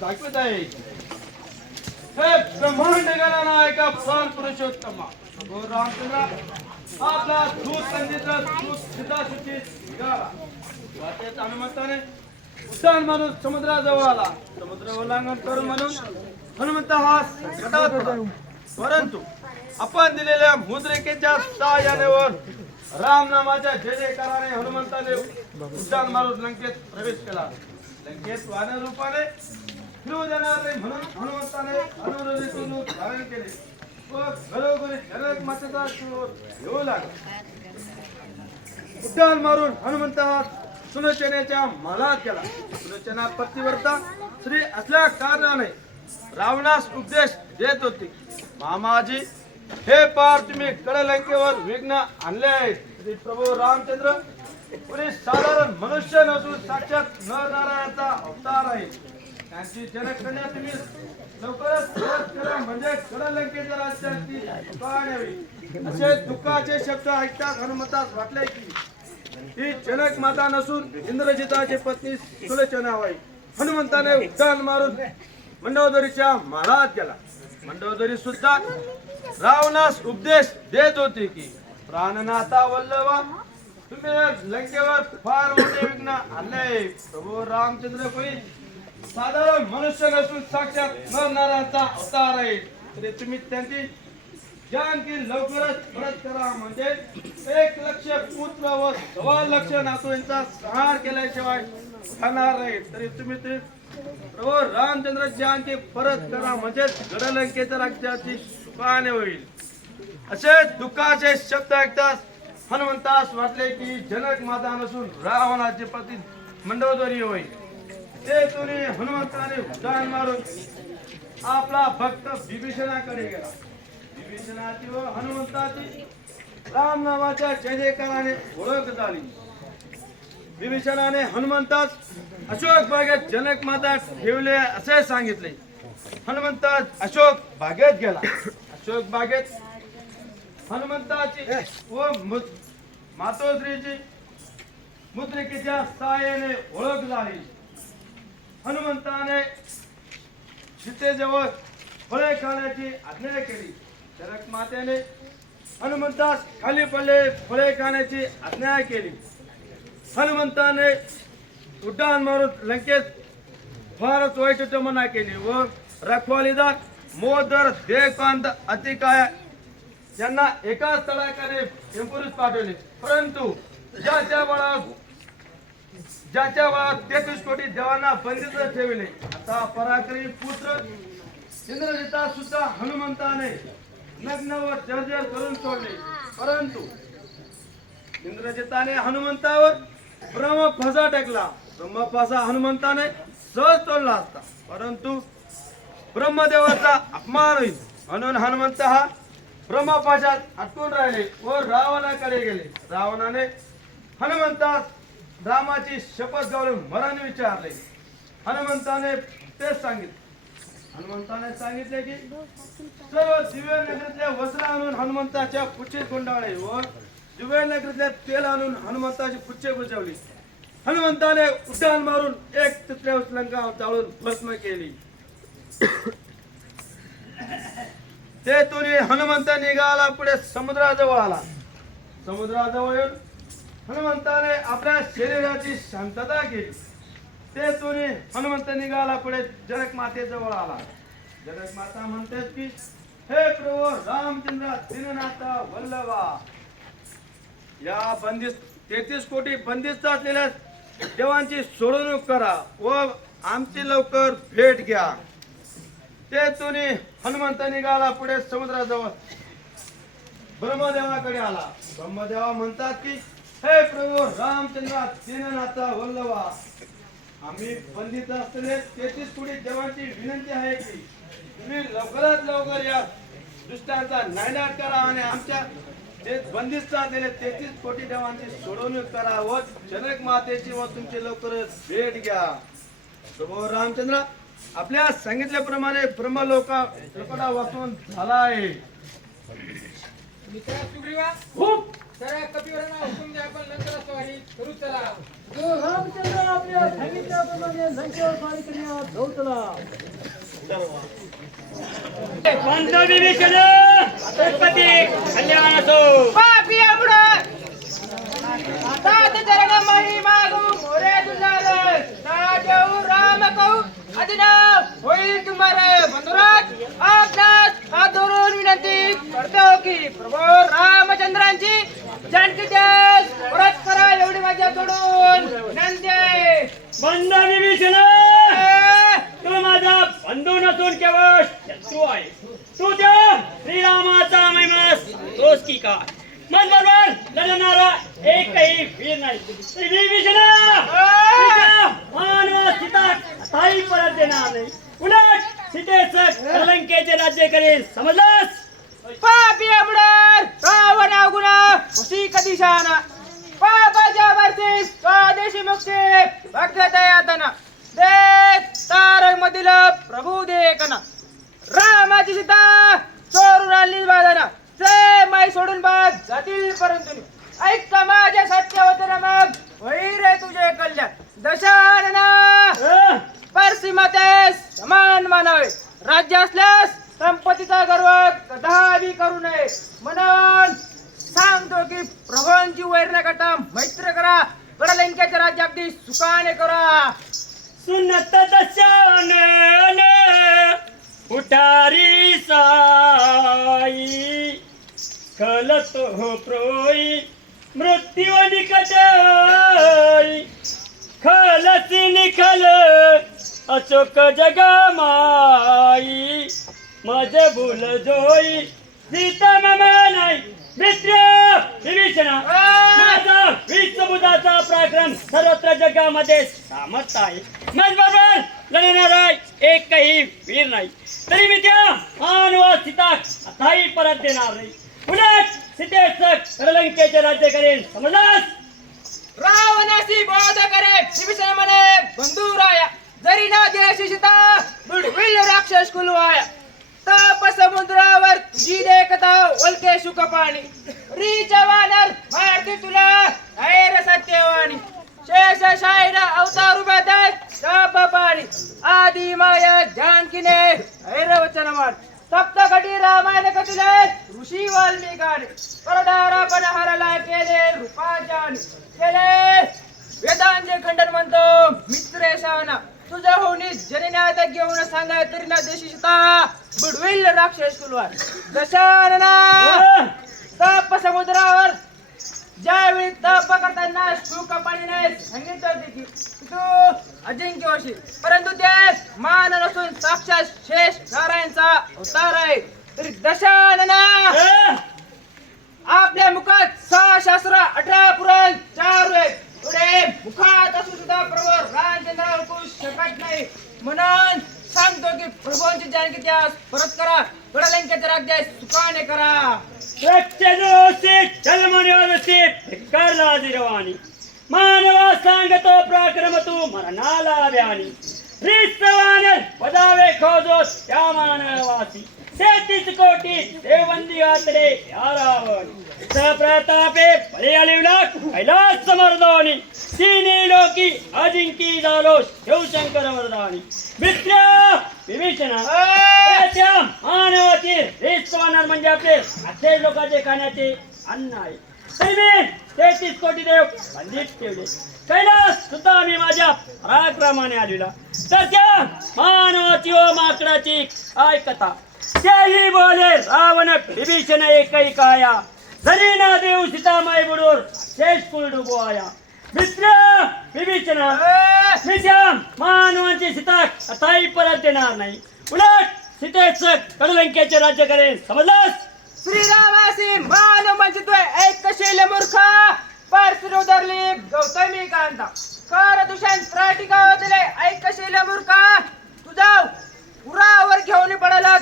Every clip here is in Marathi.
दाखवित आहे. हे ब्रह्मांड गणनायका प्राण पुरुषोत्तम प्रभू रामचंद्र आपला दूत संधीचा दूत सीताशुची निघाला. वाटेत हनुमंताने उड्डाण मारून समुद्राजवळ आला. समुद्र ओलांघन करून म्हणून हनुमंत हा संकटात पडला. परंतु आपण दिलेल्या मुद्रिकेच्या सहाय्याने वर राम नामाच्या जय जयकाराने हनुमंताने उड्डाण मारून लंकेत प्रवेश केला. लंकेत वानर रूपाने फिरू देणार नाही म्हणून हनुमंताने अनुरुद्धीतून रूप धारण केले व घरोघरी जनक मातेचा शोध घेऊ लागला. उड्डाण मारून हनुमंत हा सुलोचनेच्या मालात गेला. सुलोचना पतिव्रता स्त्री असल्या कारणाने रावणास उपदेश देत होती. मामाजी हे पार तुम्ही कडलंकेवर विघ्न आणले आहेत. श्री प्रभू रामचंद्र कोणी साधारण मनुष्य नसून साक्षात नरनारायणाचा अवतार आहे. त्यांची जनककन्या तुम्ही लवकरच वध करा म्हणजे कडलंकेच्या राज्याची सुटका न्यावी. असे दुःखाचे शब्द ऐकताच हनुमंतास वाटले की ही जनक माता नसून इंद्रजिताची पत्नी सुलोचना होय. हनुमंताने उड्डाण मारून मंडोदरीच्या माळात गेला. मंडोदरी सुद्धा रावणास उपदेश देत होती की प्राणनाथा वल्लभा तुम्ही लंकेवर फार मोठे विघ्न आणले. प्रभू रामचंद्र कोणी साधारण मनुष्य नसून साक्षात नरनारायणाचा अवतार आहे. तरी तुम्ही त्यांची जानकी लवकरच परत करा म्हणजे 1 लक्ष पुत्र व 1.25 लक्ष नातूंचा संहार केल्याशिवाय खाणार नाही. तरी तुम्ही प्रभू रामचंद्र जानकी परत करा म्हणजे गडलंकेच्या राज्याची सुखाने होईल. असे दुःखाचे शब्द ऐकताच हनुमंतास वाटले की जनक माता नसून रावणाचे पती मंडोदरी होईल. ते तुम्ही हनुमंताने उड्डाण मारून आपला भक्त विभीषणाकडे गेला. विभीषणाची व हनुमंताची राम नावाच्या जय जयकाराने ओळख झाली. विभीषणाने हनुमंतास अशोक बागेत जनक माता ठेवले असे सांगितले. हनुमंत अशोक बागेत गेला. अशोक बागेत हनुमंताची व मातोश्रीची मुद्रिकेच्या सहाय्याने ओळख झाली. हनुमंताने सीतेजवळ फळे खाण्याची आज्ञा केली. जनक मातेने हनुमंतास खाली पडले फळे खाण्याची आज्ञा केली. हनुमंताने उड्डाण मारून लंकेत फारच वाईट मना केली व रखवालीदार मोदर देवकांत अतिकाय यांना एकाच तडाख्याने हेमपुरीस पाठवले. परंतु ज्याच्या बळावर 33 कोटी देवांना बंदित ठेवले. आता पराक्रमी पुत्र इंद्रजिता सुद्धा हनुमंताने नग्न व जर्जर करून सोडले. परंतु इंद्रजिताने हनुमंतावर ब्रह्मफसा टाकला. ब्रह्मफसा हनुमंताने सहज तोडला असता परंतु ब्रह्मदेवाचा अपमान होईल म्हणून हनुमंत हा ब्रह्मपाशात अटकून राहिले व रावणाकडे गेले. रावणाने हनुमंतास रामाची शपथ घालून मरण विचारले. हनुमंताने तेच सांगितले. हनुमंताने सांगितले की सर्व दिव्य नगरीतले वस्त्र आणून हनुमंताच्या पुच्छे गुंडाळले व दिव्य नगरीतले तेल आणून हनुमंताची पुच्छे बुजवली. हनुमंताने उड्डाण मारून 1/3 लंका जाळून भस्म केली. तेथून हनुमंत निघाला पुढे समुद्राजवळ आला. समुद्राजवळ येऊन हनुमंताने आपल्या शरीराची शांतता केली. तेथून हनुमंत निघाला पुढे जनक मातेजवळ आला. जनक माता म्हणते की हे प्रभू रामचंद्र दीननाथा वल्लभा या 33 कोटी बंदिस्त असलेल्या देवांची सोडवणूक करा व आमची लवकर भेट घ्या. तेथून हनुमंत निघाला पुढे समुद्राजवळ ब्रह्मदेवाकडे आला. ब्रह्मदेवा म्हणतात की हे प्रभू रामचंद्र दीननाथा वल्लभा आम्ही बंदित असलेले 33 कोटी देवांची विनंती आहे की तुम्ही लवकरात लवकर या दुष्टांचा नायनाट करा आणि आमच्या ते बंदिस्त असलेले 33 कोटी देवांची सोडवणूक करा व जनक मातेची व तुमची लवकरच भेट घ्या. प्रभू रामचंद्र आपल्या सांगितल्याप्रमाणे ब्रह्मलोका वाचून झाला आहे. मित्रा सुग्रीवा खूप सगळ्या कपिवरांना हुकूम द्या, आपण लंकेला स्वारी करू चला. जो रामचंद्र आपल्या सांगितल्याप्रमाणे लंकेवर स्वारी करण्यास जाऊ चला. विभीषण गणपती कल्याण असो. पापी अमृत सात चरण मही मागू मोरे दुलार साजेऊ राम कहू अधिनाव होईल तुम्हारे बंधुराज. आपणास हात धरून विनंती करतो की प्रभू रामचंद्रांची जानकी द्यास परत करा एवढी माझ्या तोडून विनंती आहे. बंद विभीषण, तू माझा बंधू नसून केवळ शत्रू आहे. तू त्या श्रीरामाचा महिमास तोच की काय मन बरोबर लढणारा एकही वीर नाही. विभीषण मानवा सीता ताई परत देणार नाही. उलट सीतेचं लंकेचे राज्य करेल, समजलास? पापी अमृत रावण गुना उसी कधी शहाणा पापाच्या वरतीस स्वदेशी मुक्ती भक्त यातना देख तारक मधील प्रभू देखना रामाची सीता चोरून आणली बाजाना से माई सोडून बाग जातील परंतु ऐक माझ्या सत्यवचन मग होईल रे तुझे कल्याण. दशानना परसीमाते समान मानावे. राज्य असल्यास संपत्तीचा गर्व कदाही करू नये. म्हणून सांगतो की प्रभूंची वैर न करता मैत्र करा. गडलंकेचे राज्य अगदी सुखाने करा. सुनत दशानन उठारी साई कलतो प्रोई मृत्यू निकटाई खलसी निखल अचोक जगमाई मज भूल जोई सीता मम नाही. मित्र विभीषण, माझा विश्वबुद्धाचा पराक्रम सर्वत्र जगामध्ये सामर्थ आहे. माझबरोबर लढणारा एकही वीर नाही. तरी मी त्या मानवा सीता आताही परत देणार नाही. उलट सीतेचं लंकेचे राज्य करेन, समजलास? रावणाशी बोध करे विभीषण म्हणे बंधुराया जरी ना देशी सीता बुडविल राक्षस कुलवाया. ताप समुद्रावर तुझी देखता ओलके सुख पाणी रीच वानर मारती तुला ऐर सत्यवाणी. शेष शाहीर अवतार उभे ताप पाणी आदि माया जानकीने ऐर वचन मान. सप्त घटी रामायण कथिले ऋषी वाल्मिकाने परदारा पण हरला केले रूपाजाने केले वेदांचे खंडन म्हणतो मित्रे शाना. तुझ्या होऊनी जननात घेऊन सांगा तरी ना देशी सीता बुडविल राक्षस कुलवार. दशानना ताप समुद्रावर ज्यावेळी ताप करताना सुख पाणी नाही सांगितलं होते की तू अजिंक्य होशील, परंतु ते मान नसून साक्षात शेष नारायणचा अवतार आहे. तरी दशानना आपल्या मुखात 6 शास्त्र 18 पुराण 4 वेद पुढे मुखात असून सुद्धा प्रभू रामचंद्र ऐकू शकत नाही. म्हणून सांगतो की प्रभूंची जानकी त्यास परत करा. गडलंकेचे राज्य सुखाने करा. मानवा सांगतो पराक्रम तू मरणाला व्यानी. पदावे खोजो त्या मानवासी 33 कोटी देवबंदी घातले या रावण. सप्रतापे बळे आलिवला कैलास समर्दोनी. तिन्ही लोकी अजिंकी झालो शिवशंकर वरदानी. मित्र विभीषण, त्या मानवाची रेस्वानर म्हणजे आपले असे लोकांचे खाण्याचे अन्न आहे. 33 कोटी देव बंदीत ठेवले. कैलास सुद्धा मी माझ्या पराक्रमाने आलेला. तर त्या मानवाची व माकडाची काय कथा. तेही बोले रावण विभीषण एकही काया जरी ना देव सीतामाई बुडूर शेष कुल डुबो आया. मित्र विभीषण, मी त्या मानवांची सीता आताही परत देणार नाही. उलट सीतेचं कडलंकेचे राज्य करेन, समजलास? श्रीरामासी मान म्हणजे एक कशील मूर्खा पारसुर उदरली गौतमी कांता कर दुषण त्राटिका दिले ऐक कशील मूर्खा तुझा उरावर घेऊन पडाला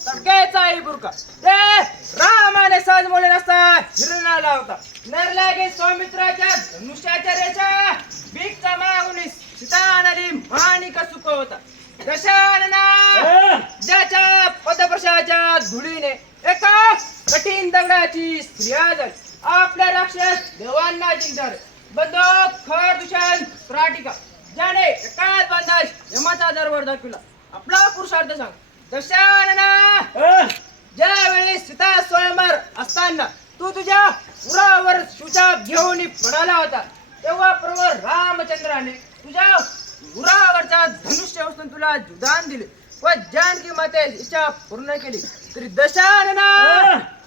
सगळेचाही बुरका. ते रामाने सहज बोलले नसता हिरणाला होता. नरलागे सौमित्राच्या धनुष्याच्या रेषा भीकचा मागून सीता आणाली माणिक सुख होता. दशानना ज्याच्या पदप्रशाच्या धुळीने एका कठीण दगडाची स्त्रिया झाली. आपल्या राक्षस देवांना जिंकणार बंधो खर दुषण प्राटिका ज्याने एकाच बांधास यमाचा दरवर दाखविला आपला पुरुषार्थ सांग दशानना ज्यावेळी सीता स्वयंवर असताना तू तुझ्या उरावर शुचाप घेऊन पडाला होता तेव्हा प्रभू रामचंद्राने तुझ्या उरावरचा धनुष्य उचलून तुला जुदान दिले व जानकी माते इच्छा पूर्ण केली तरी दशानना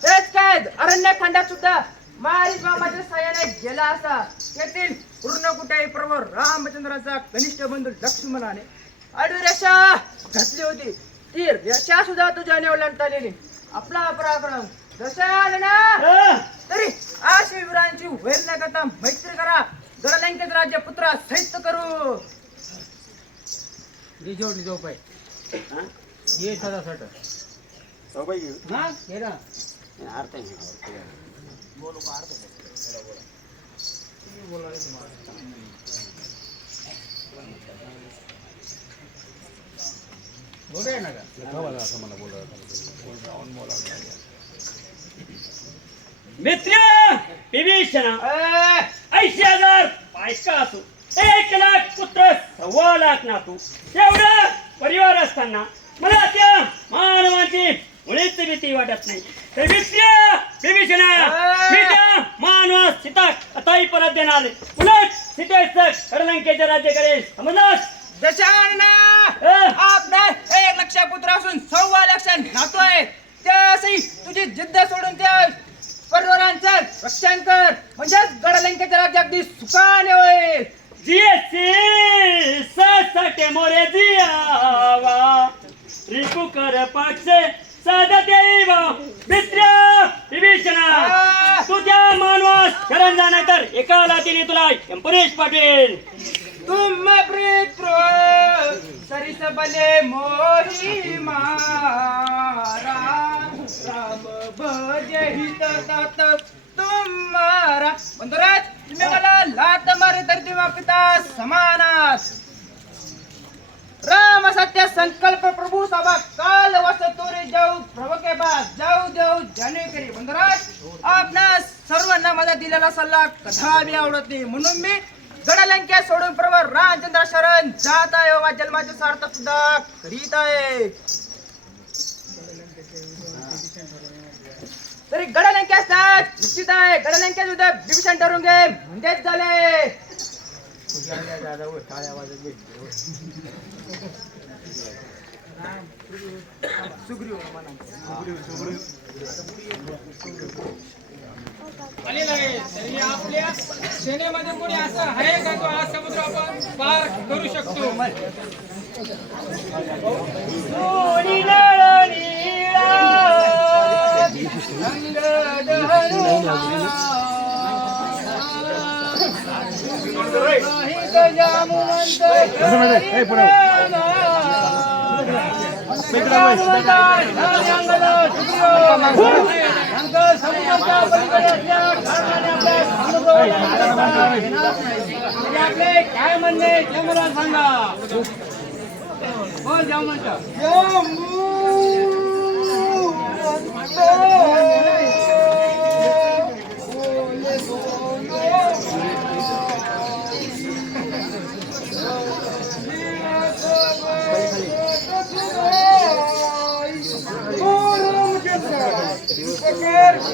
तेच काय अरण्य खंडात सुद्धा मारीच मामाच्या साह्याने गेला असा तेथील पूर्ण कुठेही प्रभू रामचंद्राचा कनिष्ठ बंधू लक्ष्मणाने आडवी रेषा घातली होती ती रेषा सुद्धा तुझ्या नेवलांत आलेली आपला पराक्रम दशानना तरी अशी वीरांची वैर न करता मैत्री करा गडलंकेत राज्य पुत्रा सहित करू ये सदा सट हा हे ना अर्थ बोलो का अर्थ बोला रे बोले ना का असं मला मित्र विभीषण 80,000 बायका असो 1,00,000 पुत्र 1,25,000 नातू एवढा परिवार असताना मला त्या मानवाची मुळीच भीती वाटत नाही तर मित्र विभीषण मी त्या मानवास सीता अताई परत देणार उलट सीतेच कडलंकेच्या राज्याकडे समजलास दशानना आपला 1,00,000 पुत्र असून 1,15,00,000 नातू आहे त्यासही तुझी जिद्द सोडून त्या परिवारांचं रक्षण कर म्हणजेच गडलंकेच्या राज्य अगदी सुखाने होईल जीएससी ससटे मोरे जियावा रिपु कर पक्षे सददेव मित्र विभीषण तू त्या मानवास शरण जाण्यातर एका लातीने तुला एम्परेश पाठवेल तुम प्रित्र सरिस बले मोही मारा राम भजे हित तात तुम्हारा बंधुराज तुम्ही मला लात मारे तर तेव्हा पिता समानास राम सत्य संकल्प प्रभु सभा काल वस तोरे जाऊ प्रभु के पास जाऊ देऊ जाने करी बंधुराज आपणा सर्वांना माझा दिलेला सल्ला कदापि आवडत नाही म्हणून मी गडलंके सोडून प्रभू रामचंद्र शरण जात आहे वा जन्माचे सार्थक सुद्धा करीत आहे तरी गडलंकेस निश्चित आहे गडलंकेस उद्या विभीषण ठरून घे म्हणजेच झाले आलेला आहे तरी आपल्या सेनेमध्ये कोणी असं आहे का तो हा समुद्र आपण पार करू शकतो आपले काय म्हणणे ते मला सांगा हो जाऊ म्हणता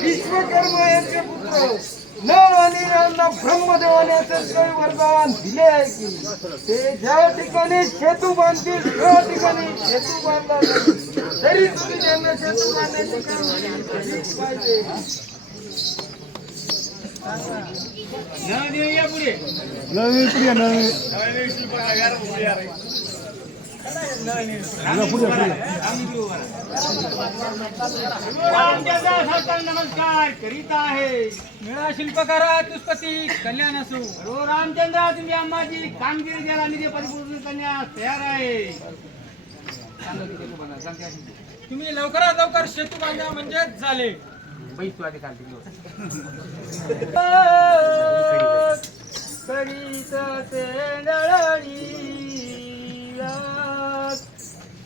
विश्वकर्मा यांचे पुत्र नर आणि यांना ब्रह्मदेवाने वरदान दिले आहे की ते ज्या ठिकाणी सेतू बांधतील त्या ठिकाणी सेतू बांधला जाईल तरी तुम्ही त्यांना सेतू बांधण्याचे काम पाहिजे नमस्कार करीत आहे मेळा शिल्पकारा तुष्पती कल्याण असो हो रामचंद्र तुम्ही आम्हाची कामगिरी द्यायला निधी परिपूर्ण करण्यास तयार आहे तुम्ही लवकरात लवकर सेतू बांधा म्हणजे झाले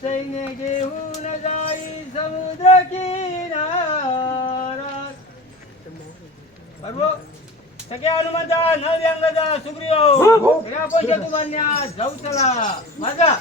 सैन्य घेऊन जाई समुद्र किनारा सगळ्या हनुमंता नव्यांगजा सुग्रीव सगळ्या पैसे तुम्हाला जाऊ चला माझा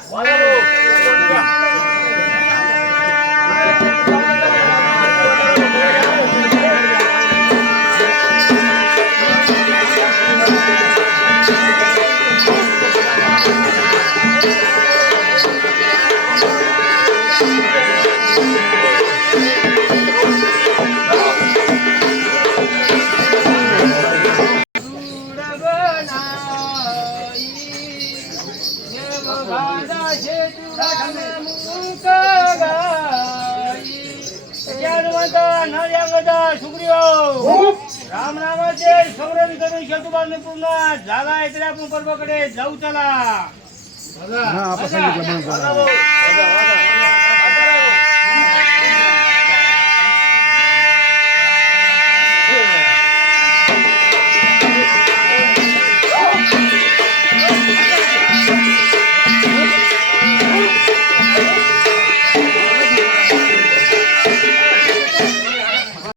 सुग्रीव राम नामाचे संग्रहण करून शत्रुबांनी पूर्ण झाला इकडे आपण पर्वाकडे जाऊ चला.